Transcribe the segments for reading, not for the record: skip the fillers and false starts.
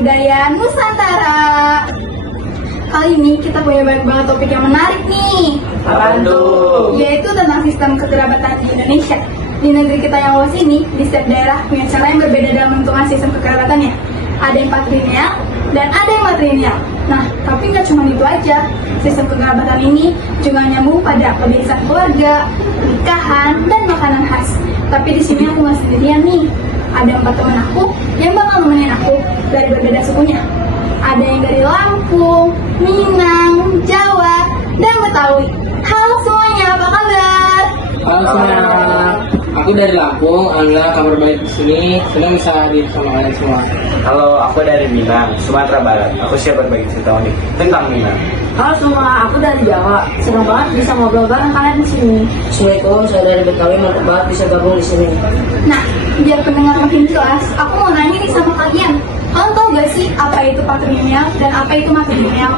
budaya Nusantara. Kali ini kita punya banyak banget topik yang menarik nih. Apaan tuh? Yaitu tentang sistem kekerabatan di Indonesia. Di negeri kita yang luas ini, di setiap daerah punya cara yang berbeda dalam menentukan sistem kekerabatannya. Ada yang patrilineal dan ada yang matrilineal. Nah, tapi nggak cuma itu aja. Sistem kekerabatan ini juga nyambung pada kebiasaan keluarga, nikahan, dan makanan khas. Tapi di sini aku nggak sendirian nih. Ada 4 teman aku yang bakal nemenin aku dari berbeda sukunya. Ada yang dari Lampung, Minang, Jawa, dan Betawi. Halo semuanya, apa kabar? Halo semuanya, aku dari Lampung. Alhamdulillah kabar baik di sini. Senang bisa hadir sama kalian semua. Halo, aku dari Minang, Sumatera Barat. Aku siap berbagi cerita unik tentang Minang. Halo semua, aku dari Jawa. Senang banget bisa ngobrol bareng kalian di sini. Assalamualaikum, saya dari Betawi. Mantap banget bisa gabung di sini. Nah, biar pendengar makin jelas, aku mau nanya nih sama kalian. Kalian tahu gak sih apa itu patrilineal dan apa itu matrilineal?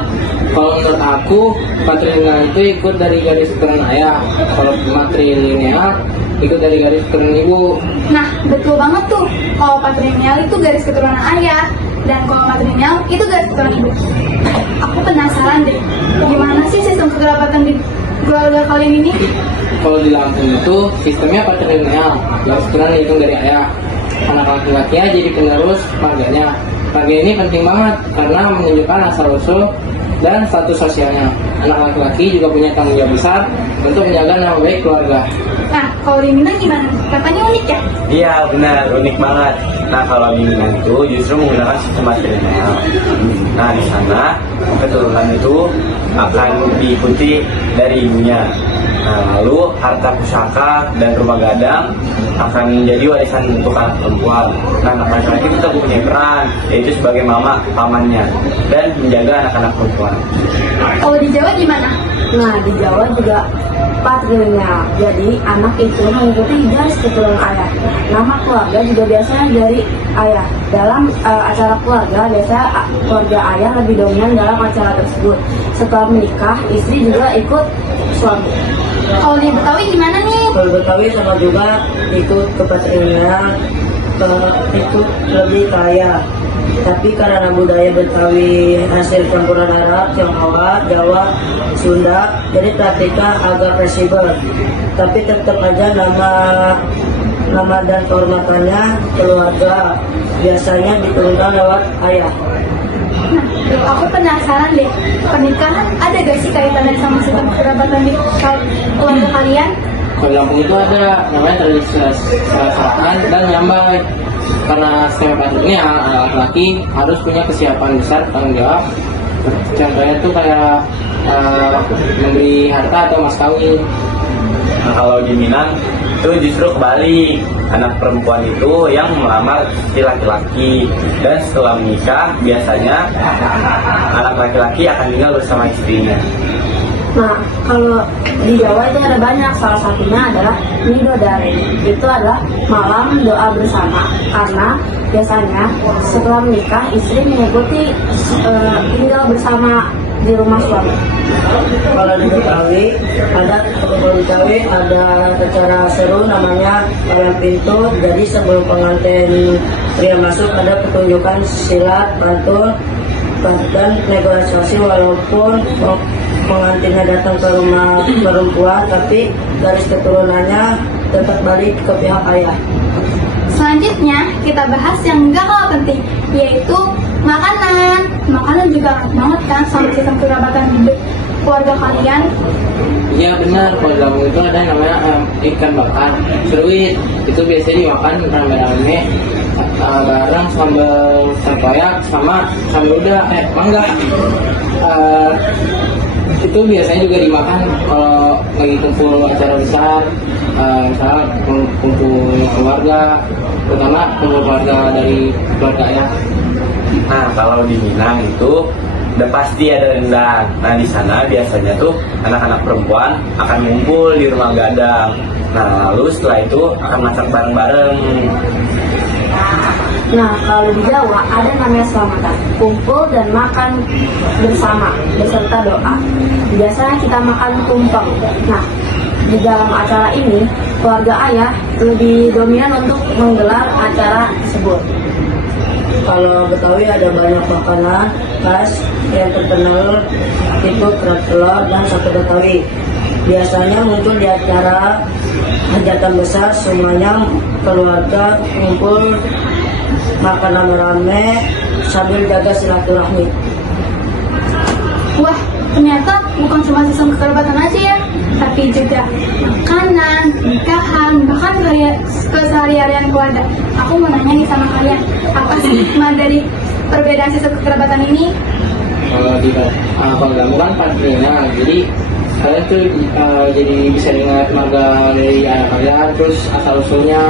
Kalau menurut aku, patrilineal itu ikut dari garis keturunan ayah. Kalau matrilineal ikut dari garis keturunan ibu. Nah, betul banget tuh. Kalau patrilineal itu garis keturunan ayah, dan kalau matrilineal itu garis keturunan ibu. Aku penasaran deh, gimana sih sistem kekerabatan di keluarga kalian ini? Kalau di Lampung itu sistemnya patrilineal, garis keturunan dihitung dari ayah. Anak laki-lakinya jadi penerus marganya. Marga ini penting banget karena menunjukkan asal-usul dan status sosialnya. Anak laki-laki juga punya tanggung jawab besar untuk menjaga nama baik keluarga. Nah, kalau di Minang gimana? Katanya unik ya? Iya, benar, unik banget. Nah, kalau di Minang itu justru menggunakan sistem matrilineal. Nah, di sana keturunan itu akan diikuti dari ibunya. Nah, lalu harta pusaka dan rumah gadang akan menjadi warisan untuk anak perempuan. Nah, anak laki-laki itu tetap punya peran, yaitu sebagai mama, pamannya, dan menjaga anak-anak perempuan. Kalau di Jawa gimana? Nah, di Jawa juga patrilineal. Jadi, anak itu mengikuti garis keturunan ayah. Nama keluarga juga biasanya dari ayah. Dalam acara keluarga, biasanya keluarga ayah lebih dominan dalam acara tersebut. Setelah menikah, istri juga ikut suami. Kalau di Betawi gimana nih? Kalau Betawi sama juga ikut ke patrilineal, ikut lebih kaya. Tapi karena budaya Betawi hasil campuran Arab, Tionghoa, Jawa, Sunda, jadi praktiknya agak fleksibel. Tapi tetap aja nama dan kehormatannya keluarga biasanya diturunkan lewat ayah. Nah, aku penasaran deh, pernikahan ada gak sih kaitannya sama sistem kekerabatan di keluarga kalian? Kalau di Lampung itu ada namanya tradisi seratan dan nyambai. Karena sistem patrilineal, anak laki-laki harus punya kesiapan besar tanggung jawab. Contohnya tuh kayak memberi harta atau mas kawin. Nah, kalau di Minang itu justru kebalik. Anak perempuan itu yang melamar si laki-laki, dan setelah menikah biasanya anak laki-laki akan tinggal bersama istrinya. Nah, kalau di Jawa itu ada banyak. Salah satunya adalah Midodare. Itu adalah malam doa bersama. Karena biasanya setelah menikah, istri mengikuti tinggal bersama di rumah suami. Kalau di Betawi ada acara seru namanya palang pintu. Jadi sebelum pengantin pria masuk ada pertunjukan silat, pantun, dan negosiasi. Walaupun pengantinnya datang ke rumah perempuan, tapi garis keturunannya tetap balik ke pihak ayah. Selanjutnya, kita bahas yang gak kalah penting, yaitu makanan. Makanan juga enak banget kan sama sistem kekerabatan di keluarga kalian. Iya benar, kalau di Lampung itu ada yang namanya ikan bakar seruit. Itu biasanya dimakan rame-rame bareng sambal tempoyak sama sambal mangga. Itu biasanya juga dimakan kalau lagi kumpul acara besar, misalnya kumpul keluarga, terutama kumpul keluarga dari keluarga ya. Nah, kalau di Minang itu udah pasti ada rendang. Nah, di sana biasanya tuh anak-anak perempuan akan ngumpul di rumah gadang. Nah, lalu setelah itu akan masak bareng-bareng. Nah, kalau di Jawa ada namanya selamatan, kumpul dan makan bersama beserta doa. Biasanya kita makan tumpeng. Nah, di dalam acara ini keluarga ayah lebih dominan untuk menggelar acara tersebut. Kalau Betawi ada banyak makanan khas yang terkenal itu kerak telur dan sate Betawi. Biasanya muncul di acara hajatan besar, semuanya keluarga kumpul makan rame-rame sambil jaga silaturahmi. Wah, ternyata bukan cuma sistem kekerabatan aja ya, tapi juga makanan, nikahan, bahkan keseharian keluarga. Aku mau nanya nih sama kalian, apa sih hikmah dari perbedaan sistem kekerabatan ini? Kalau kamu kan partnernya, jadi kalian tuh jadi bisa ingat marga dari ayah kalian, terus asal usulnya.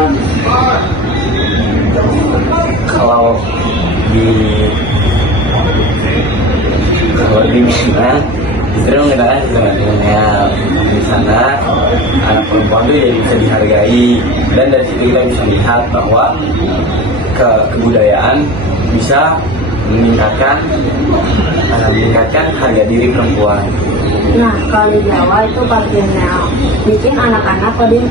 Kalau di Minang justru mengenal milenial. Di sana anak perempuan itu jadi bisa dihargai, dan dari situ kita bisa melihat bahwa kebudayaan bisa meningkatkan harga diri perempuan. Nah, kalau di Jawa itu patrilineal, bikin anak-anak lebih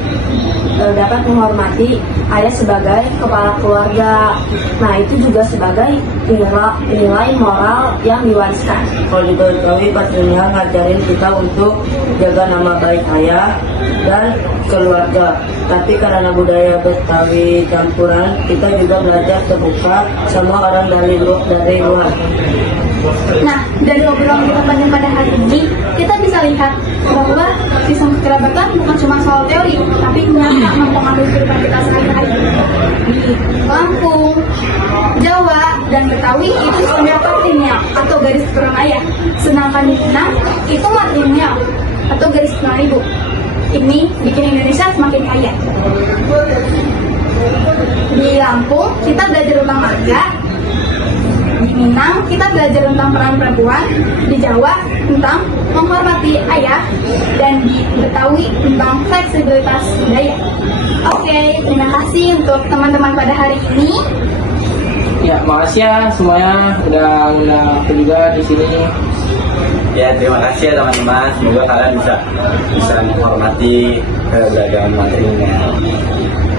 dapat menghormati ayah sebagai kepala keluarga. Nah, itu juga sebagai nilai moral yang diwariskan. Kalau di Betawi patrilineal ngajarin kita untuk jaga nama baik ayah dan keluarga. Tapi karena budaya Betawi campuran, kita juga belajar terbuka sama orang dari luar. Nah, dari obrolan kita pada hari ini, kita bisa lihat bahwa sistem kekerabatan bukan cuma soal teori, tapi nyata mempengaruhi kehidupan kita sehari-hari. Di Lampung, Jawa, dan Betawi itu sistemnya patrilineal atau garis keturunan ayah. Sedangkan di Minang itu matrilineal atau garis keturunan ibu. Ini bikin Indonesia semakin kaya. Di Lampung kita belajar tentang marga. Di Minang kita belajar tentang peran perempuan, di Jawa tentang menghormati ayah, dan di Betawi tentang fleksibilitas budaya. Oke, terima kasih untuk teman-teman pada hari ini. Ya, makasih ya semuanya udah ngundang aku juga di sini. Ya, terima kasih ya teman-teman. Semoga kalian bisa menghormati keberagaman matrilineal.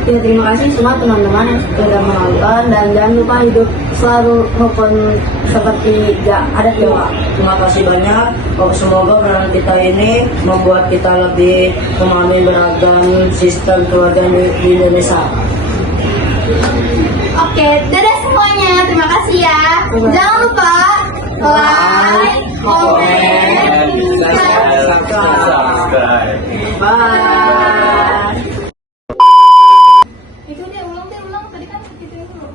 Ya, terima kasih semua teman-teman yang sudah menonton, dan jangan lupa hidup selalu rukun seperti adat Jawa. Terima kasih banyak. Semoga peran kita ini membuat kita lebih memahami beragam sistem keluarga di Indonesia. Oke, dadah semuanya. Terima kasih ya. Jangan lupa like, comment, Subscribe. Bye. Itu dia ulang. Tadi kan gitu dulu.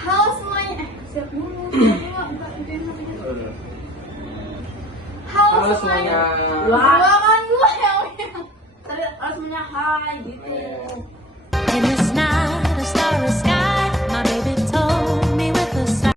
Halo semuanya. Siap dulu. Halo semuanya. Dua kan gue yang. Tadi harus punya hai gitu. In the night, a star is